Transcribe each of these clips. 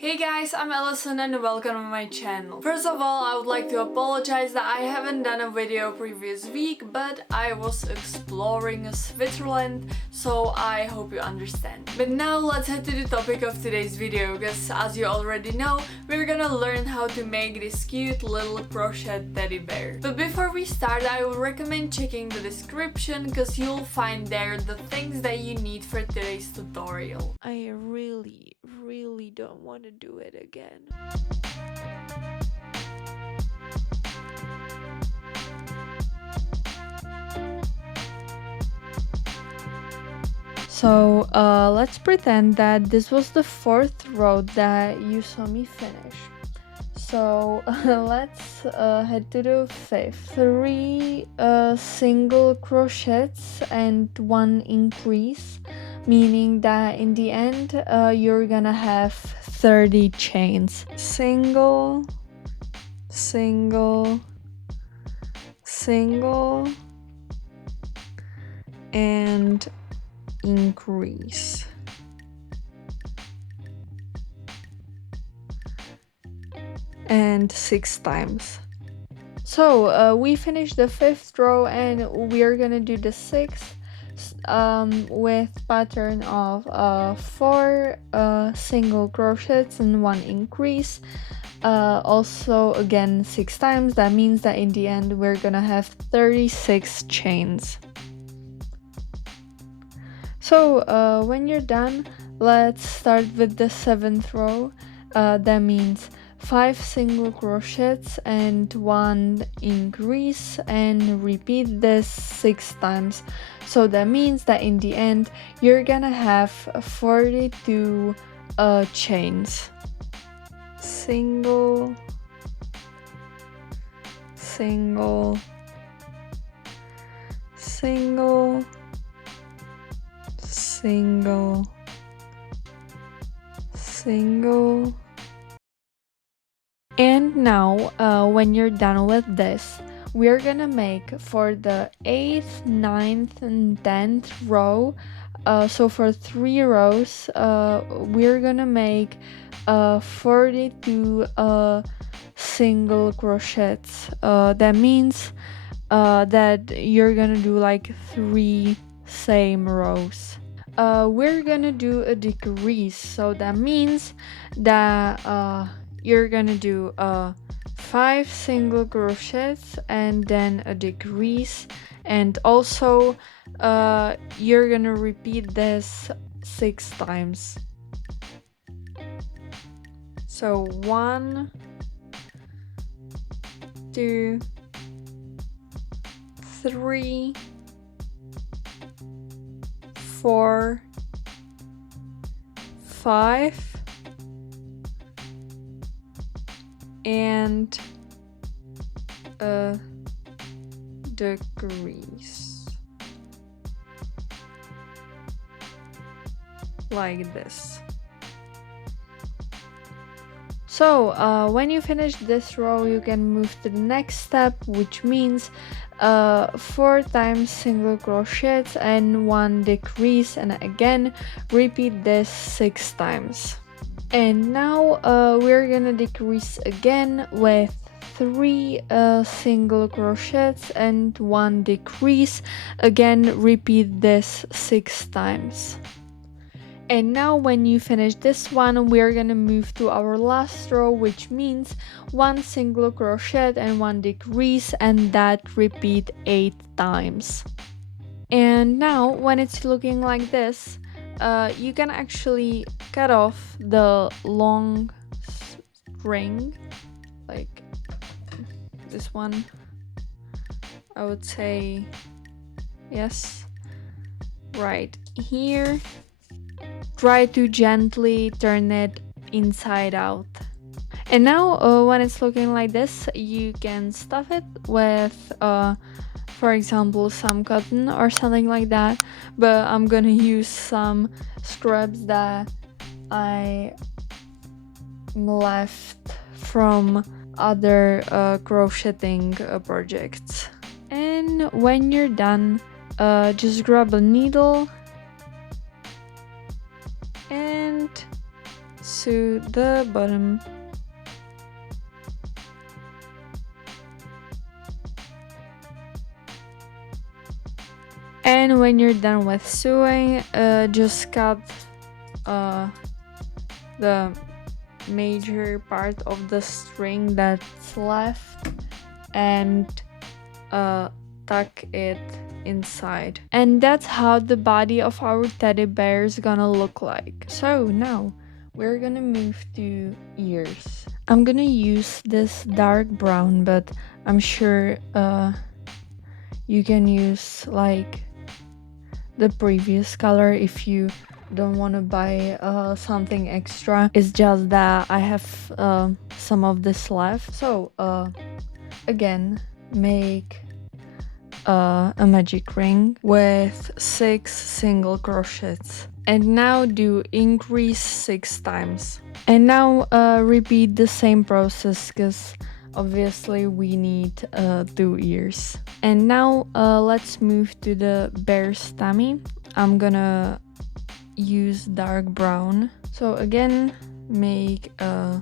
Hey guys, I'm Allison and welcome to my channel. First of all, I would like to apologize that I haven't done a video previous week, but I was exploring Switzerland, so I hope you understand. But now let's head to the topic of today's video, because as you already know, we're gonna learn how to make this cute little crochet teddy bear. But before we start, I would recommend checking the description, because you'll find there the things that you need for today's tutorial. I really don't want to do it again. So let's pretend that this was the fourth row that you saw me finish. So let's head to the fifth. 3 single crochets and 1 increase, meaning that in the end you're gonna have 30 chains. Single, single, single, and increase. And 6 times. So we finished the 5th row and we're gonna do the 6th with pattern of 4 single crochets and 1 increase. Also again 6 times. That means that in the end we're gonna have 36 chains. So when you're done, let's start with the 7th row. That means 5 single crochets and 1 increase, and repeat this 6 times. So that means that in the end you're gonna have 42 chains. Single, single, single, single, single. And now when you're done with this, we're gonna make for the 8th, 9th, and 10th row, so for 3 rows, we're gonna make 42 single crochets. That means that you're gonna do like 3 same rows. We're gonna do a decrease, so that means that you're gonna do 5 single crochets and then a decrease, and also you're gonna repeat this 6 times. So 1, 2, 3, 4, 5, and a decrease, like this. So when you finish this row, you can move to the next step, which means 4 times single crochets and 1 decrease, and again repeat this 6 times. And now we're gonna decrease again with 3 single crochets and 1 decrease. Again repeat this 6 times. And now when you finish this one, we're gonna move to our last row, which means 1 single crochet and 1 decrease, and that repeat 8 times. And now when it's looking like this, you can actually cut off the long string, like this one. I would say yes, right here. Try to gently turn it inside out. And now when it's looking like this, you can stuff it with for example some cotton or something like that, but I'm gonna use some scraps that I left from other crocheting projects. And when you're done, just grab a needle and to the bottom. And when you're done with sewing, just cut the major part of the string that's left and tuck it inside. And that's how the body of our teddy bear is gonna look like. So now we're gonna move to ears. I'm gonna use this dark brown, but I'm sure you can use like the previous color if you don't want to buy something extra. It's just that I have some of this left. So again, make a magic ring with 6 single crochets, and now do increase 6 times. And now repeat the same process, because obviously we need 2 ears. And now let's move to the bear's tummy. I'm gonna use dark brown. So again, make a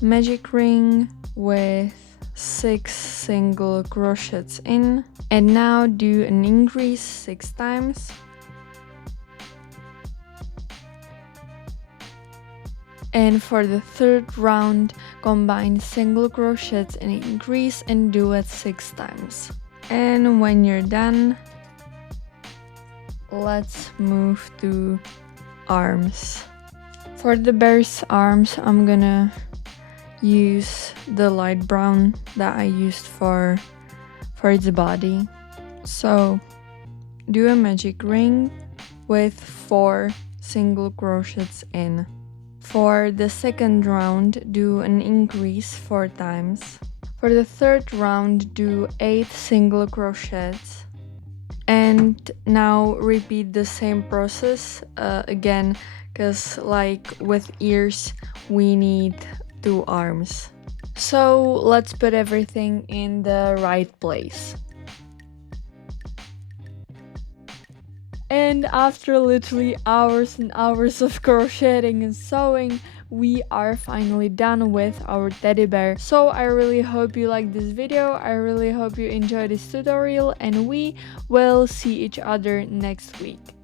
magic ring with 6 single crochets in, and now do an increase 6 times. And for the third round, combine single crochets and increase and do it 6 times. And when you're done, let's move to arms. For the bear's arms, I'm gonna use the light brown that I used for its body. So do a magic ring with 4 single crochets in. For the second round, do an increase 4 times. For the third round, do 8 single crochets. And now repeat the same process again, because like with ears, we need 2 arms. So let's put everything in the right place. And after literally hours and hours of crocheting and sewing, we are finally done with our teddy bear. So I really hope you liked this video, I really hope you enjoyed this tutorial, and we will see each other next week.